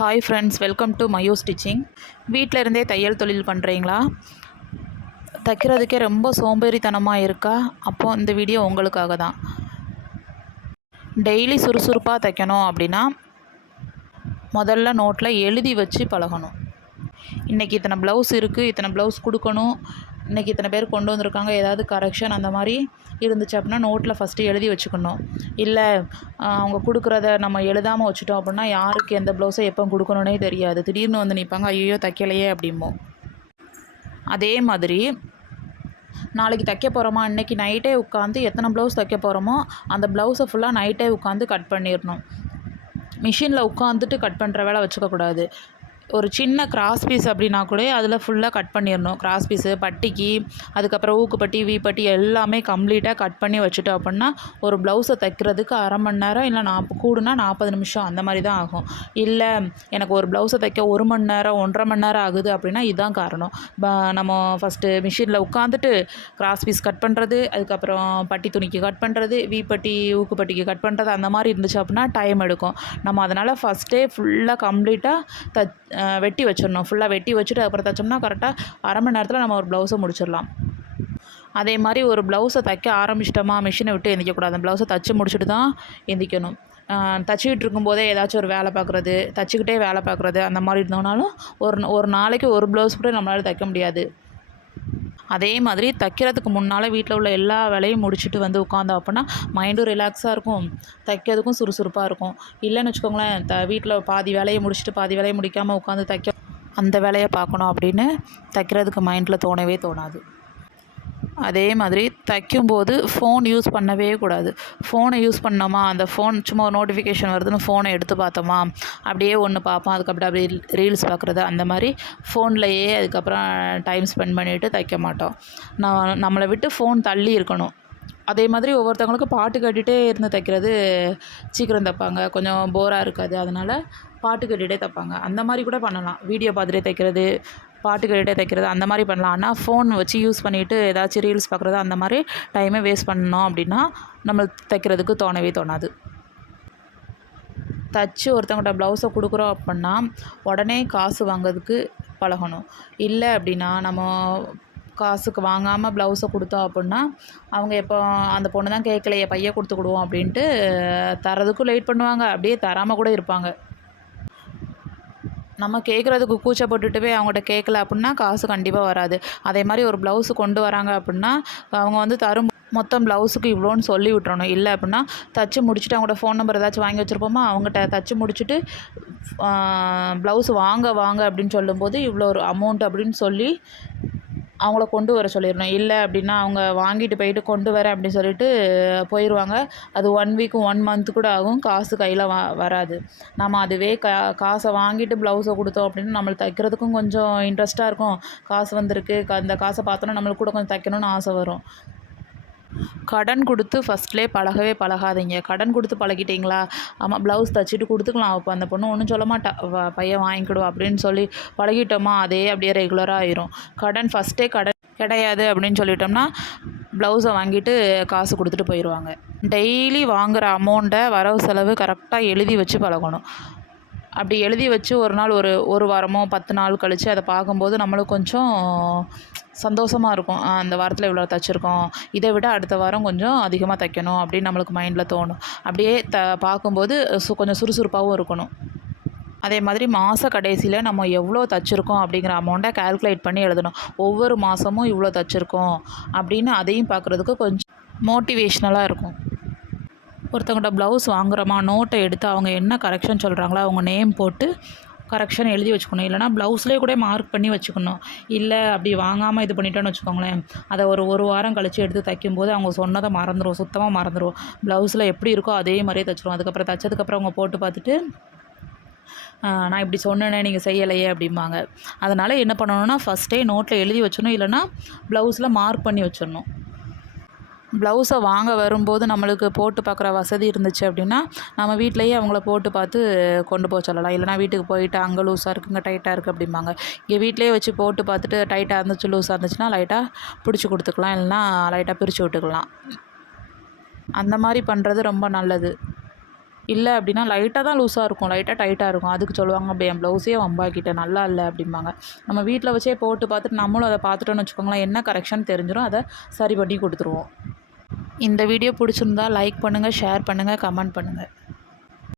Hi friends, welcome to Mayu stitching. வீட்டில் இருந்தே தையல் தொழில் பண்ணுறீங்களா? தைக்கிறதுக்கே ரொம்ப சோம்பேறித்தனமாக இருக்கா? அப்போது இந்த வீடியோ உங்களுக்காக தான். டெய்லி சுறுசுறுப்பாக தைக்கணும் அப்படின்னா முதல்ல நோட்டில் எழுதி வச்சு பழகணும். இன்றைக்கி இத்தனை ப்ளவுஸ் இருக்குது, இத்தனை ப்ளவுஸ் கொடுக்கணும், இன்றைக்கி இத்தனை பேர் கொண்டு வந்திருக்காங்க, ஏதாவது கரெக்ஷன் அந்த மாதிரி இருந்துச்சு அப்படின்னா நோட்டில் ஃபஸ்ட்டு எழுதி வச்சுக்கணும். இல்லை அவங்க கொடுக்குறத நம்ம எழுதாமல் வச்சுட்டோம் அப்படின்னா யாருக்கு எந்த ப்ளவுஸை எப்போ கொடுக்கணுன்னே தெரியாது. திடீர்னு வந்து நிற்பாங்க, ஐயோ தைக்கலையே அப்படிம்போம். அதே மாதிரி நாளைக்கு தைக்க போகிறோமா, இன்றைக்கி நைட்டே உட்காந்து எத்தனை ப்ளவுஸ் தைக்க போகிறோமோ அந்த ப்ளவுஸை ஃபுல்லாக நைட்டே உட்காந்து கட் பண்ணிடணும். மிஷினில் உட்காந்துட்டு கட் பண்ணுற வேலை வச்சுக்கக்கூடாது. ஒரு சின்ன கிராஸ் பீஸ் அப்படின்னா கூட அதில் ஃபுல்லாக கட் பண்ணிடணும். கிராஸ் பீஸு, பட்டிக்கு, அதுக்கப்புறம் ஊக்குப்பட்டி, வீப்பட்டி எல்லாமே கம்ப்ளீட்டாக கட் பண்ணி வச்சுட்டோம் அப்படின்னா ஒரு ப்ளவுஸை தைக்கிறதுக்கு அரை மணி நேரம் இல்லை கூடுனா 40 நிமிஷம் அந்த மாதிரி தான் ஆகும். இல்லை எனக்கு ஒரு ப்ளவுஸை தைக்க 1 மணி நேரம் 1.5 மணி நேரம் ஆகுது அப்படின்னா இதுதான் காரணம். நம்ம ஃபஸ்ட்டு மிஷினில் உட்காந்துட்டு கிராஸ் பீஸ் கட் பண்ணுறது, அதுக்கப்புறம் பட்டி துணிக்கு கட் பண்ணுறது, வீப்பட்டி ஊக்குப்பட்டிக்கு கட் பண்ணுறது அந்த மாதிரி இருந்துச்சு அப்படின்னா டைம் எடுக்கும். நம்ம அதனால் ஃபஸ்ட்டே ஃபுல்லாக கம்ப்ளீட்டாக வெட்டி வச்சிடணும். ஃபுல்லாக வெட்டி வச்சுட்டு அப்புறம் தைச்சோம்னா கரெக்டாக அரை மணி நேரத்தில் நம்ம ஒரு ப்ளவுஸை முடிச்சிடலாம். அதே மாதிரி ஒரு ப்ளவுஸை தைக்க ஆரம்பிச்சிட்டோமா மிஷினை விட்டு எந்திக்கக்கூடாது. அந்த ப்ளவுஸை தைச்சி முடிச்சுட்டு தான் எந்திக்கணும். தைச்சிக்கிட்டு இருக்கும்போதே ஏதாச்சும் ஒரு வேலை பார்க்குறது, தைச்சிக்கிட்டே வேலை பார்க்குறது அந்த மாதிரி இருந்தோம்னாலும் ஒரு நாளைக்கு ஒரு ப்ளவுஸ் கூட நம்மளால் தைக்க முடியாது. அதே மாதிரி தைக்கிறதுக்கு முன்னால் வீட்டில் உள்ள எல்லா வேலையும் முடிச்சுட்டு வந்து உட்காந்தோம் அப்படின்னா மைண்டும் ரிலாக்ஸாக இருக்கும், தைக்கிறதுக்கும் சுறுசுறுப்பாக இருக்கும். இல்லைன்னு வச்சுக்கோங்களேன், வீட்டில் பாதி வேலையை முடிச்சுட்டு பாதி வேலையை முடிக்காமல் உட்காந்து அந்த வேலையை பார்க்கணும் அப்படின்னு தைக்கிறதுக்கு மைண்டில் தோணவே தோணாது. அதே மாதிரி தைக்கும்போது ஃபோன் யூஸ் பண்ணவே கூடாது. ஃபோனை யூஸ் பண்ணோமா, அந்த ஃபோன் சும்மா ஒரு நோட்டிஃபிகேஷன் வருதுன்னு ஃபோனை எடுத்து பார்த்தோமா, அப்படியே ஒன்று பார்ப்போம், அதுக்கப்புறம் அப்படியே ரீல்ஸ் பார்க்குறது அந்த மாதிரி ஃபோன்லேயே அதுக்கப்புறம் டைம் ஸ்பெண்ட் பண்ணிவிட்டு தைக்க மாட்டோம். நம்மளை விட்டு ஃபோன் தள்ளி இருக்கணும். அதே மாதிரி ஒவ்வொருத்தவங்களுக்கு பாட்டு கேட்டுகிட்டே இருந்து தைக்கிறது சீக்கிரம் தைப்பாங்க, கொஞ்சம் போராக இருக்காது. அதனால் பாட்டு கேட்டுகிட்டே தைப்பாங்க. அந்த மாதிரி கூட பண்ணலாம். வீடியோ பார்த்துட்டே தைக்கிறது, பாட்டு கேட்டுகிட்டே தைக்கிறது அந்த மாதிரி பண்ணலாம். ஆனால் ஃபோன் வச்சு யூஸ் பண்ணிவிட்டு ஏதாச்சும் ரீல்ஸ் பார்க்குறது அந்த மாதிரி டைமே வேஸ்ட் பண்ணோம் அப்படின்னா நம்ம தைக்கிறதுக்கு தோணவே தோணாது. தைச்சி ஒருத்தவங்கள்ட்ட ப்ளவுஸை கொடுக்குறோம் அப்படின்னா உடனே காசு வாங்கிறதுக்கு பழகணும். இல்லை அப்படின்னா நம்ம காசுக்கு வாங்காமல் ப்ளவுஸை கொடுத்தோம் அப்படின்னா அவங்க எப்போ அந்த பொண்ணு தான் கேட்கலையே பையை கொடுத்துக்கிடுவோம் அப்படின்ட்டு தரதுக்கும் லேட் பண்ணுவாங்க, அப்படியே தராமல் கூட இருப்பாங்க. நம்ம கேட்குறதுக்கு கூச்சப்பட்டுட்டு போய் அவங்கள்ட்ட கேட்கல அப்படின்னா காசு கண்டிப்பாக வராது. அதே மாதிரி ஒரு ப்ளவுஸு கொண்டு வராங்க அப்படின்னா அவங்க வந்து மொத்தம் ப்ளவுஸுக்கு இவ்வளோன்னு சொல்லி விட்றணும். இல்லை அப்படின்னா தைச்சி முடிச்சுட்டு அவங்களோட ஃபோன் நம்பர் ஏதாச்சும் வாங்கி வச்சுருப்போமா, அவங்ககிட்ட தைச்சி முடிச்சுட்டு ப்ளவுஸ் வாங்க அப்படின்னு சொல்லும்போது இவ்வளோ ஒரு அமௌண்ட் அப்படின்னு சொல்லி அவங்கள கொண்டு வர சொல்லிடணும். இல்லை அப்படின்னா அவங்க வாங்கிட்டு போயிட்டு கொண்டு வரேன் அப்படின்னு சொல்லிட்டு போயிடுவாங்க. அது 1 வீக் 1 மந்த் கூட ஆகும், காசு கையில் வராது. நம்ம அதுவே காசை வாங்கிட்டு ப்ளவுஸை கொடுத்தோம் அப்படின்னா நம்மளுக்கு தைக்கிறதுக்கும் கொஞ்சம் இன்ட்ரெஸ்ட்டாக இருக்கும். காசு வந்திருக்கு, அந்த காசை பார்த்தோன்னா நம்மளுக்கு கூட கொஞ்சம் தைக்கணும்னு ஆசை வரும். கடன் கொடுத்து ஃபஸ்ட்லேயே பழகவே பழகாதீங்க. கடன் கொடுத்து பழகிட்டிங்களா, ஆமாம் ப்ளவுஸ் தைச்சிட்டு கொடுத்துக்கலாம், அப்போ அந்த பொண்ணு ஒன்றும் சொல்ல மாட்டா, பையன் வாங்கிக்கிடுவா அப்படின்னு சொல்லி பழகிட்டோமா அதே அப்படியே ரெகுலராக ஆயிரும். ஃபஸ்ட்டே கடன் கிடையாது அப்படின்னு சொல்லிட்டோம்னா ப்ளவுஸை வாங்கிட்டு காசு கொடுத்துட்டு போயிடுவாங்க. டெய்லி வாங்குகிற அமௌண்ட்டை வரவு செலவு கரெக்டாக எழுதி வச்சு பழகணும். அப்படி எழுதி வச்சு ஒரு வாரமோ 10 நாள் கழித்து அதை பார்க்கும்போது நம்மளுக்கு கொஞ்சம் சந்தோஷமாக இருக்கும். அந்த வாரத்தில் இவ்வளோ தைச்சிருக்கோம், இதை விட அடுத்த வாரம் கொஞ்சம் அதிகமாக தைக்கணும் அப்படின்னு நம்மளுக்கு மைண்டில் தோணும். அப்படியே பார்க்கும்போது கொஞ்சம் சுறுசுறுப்பாகவும் இருக்கணும். அதே மாதிரி மாத கடைசியில் நம்ம எவ்வளோ தைச்சிருக்கோம் அப்படிங்கிற அமௌண்ட்டை கால்குலேட் பண்ணி எழுதணும். ஒவ்வொரு மாதமும் இவ்வளோ தைச்சிருக்கோம் அப்படின்னு அதையும் பார்க்குறதுக்கு கொஞ்சம் மோட்டிவேஷ்னலாக இருக்கும். ஒருத்தவங்கள்ட்ட ப்ளவுஸ் வாங்குகிறோமா, நோட்டை எடுத்து அவங்க என்ன கரெக்ஷன் சொல்கிறாங்களோ அவங்க நேம் போட்டு கரெக்ஷன் எழுதி வச்சுக்கணும். இல்லைனா ப்ளவுஸ்லேயே கூட மார்க் பண்ணி வச்சுக்கணும். இல்லை அப்படி வாங்காமல் இது பண்ணிட்டோன்னு வச்சுக்கோங்களேன், அதை ஒரு வாரம் கழித்து எடுத்து தைக்கும்போது அவங்க சொன்னதை மறந்துடும், சுத்தமாக மறந்துடும். ப்ளவுஸில் எப்படி இருக்கோ அதே மாதிரியே தைச்சிரும். அதுக்கப்புறம் தைச்சதுக்கப்புறம் அவங்க போட்டு பார்த்துட்டு நான் இப்படி சொன்னேனே நீங்கள் செய்யலையே அப்படிம்பாங்க. அதனால் என்ன பண்ணணுன்னா ஃபஸ்ட்டே நோட்டில் எழுதி வச்சிடணும், இல்லைனா ப்ளவுஸில் மார்க் பண்ணி வச்சிடணும். ப்ளவுஸை வாங்க வரும்போது நம்மளுக்கு போட்டு பார்க்குற வசதி இருந்துச்சு அப்படின்னா நம்ம வீட்டிலையே அவங்கள போட்டு பார்த்து கொண்டு போக சொல்லலாம். இல்லைனா வீட்டுக்கு போயிட்டு அங்கே லூஸாக இருக்குங்க, டைட்டாக இருக்குது அப்படிம்பாங்க. இங்கே வீட்டிலேயே வச்சு போட்டு பார்த்துட்டு டைட்டாக இருந்துச்சு லூஸாக இருந்துச்சுன்னா லைட்டாக பிடிச்சி கொடுத்துக்கலாம், இல்லைனா லைட்டாக பிரித்து விட்டுக்கலாம். அந்த மாதிரி பண்ணுறது ரொம்ப நல்லது. இல்லை அப்படின்னா லைட்டாக தான் லூஸாக இருக்கும், லைட்டாக டைட்டாக இருக்கும். அதுக்கு சொல்லுவாங்க, அப்படி என் ப்ளவுஸே வம்பாக்கிட்டேன், நல்லா இல்லை அப்படிம்பாங்க. நம்ம வீட்டில் வச்சே போட்டு பார்த்துட்டு நம்மளும் அதை பார்த்துட்டோன்னு வச்சுக்கோங்களேன், என்ன கரெக்ஷன் தெரிஞ்சிடும், அதை சரி பண்ணி கொடுத்துருவோம். இந்த வீடியோ பிடிச்சிருந்தா லைக் பண்ணுங்கள், ஷேர் பண்ணுங்கள், கமெண்ட் பண்ணுங்கள்.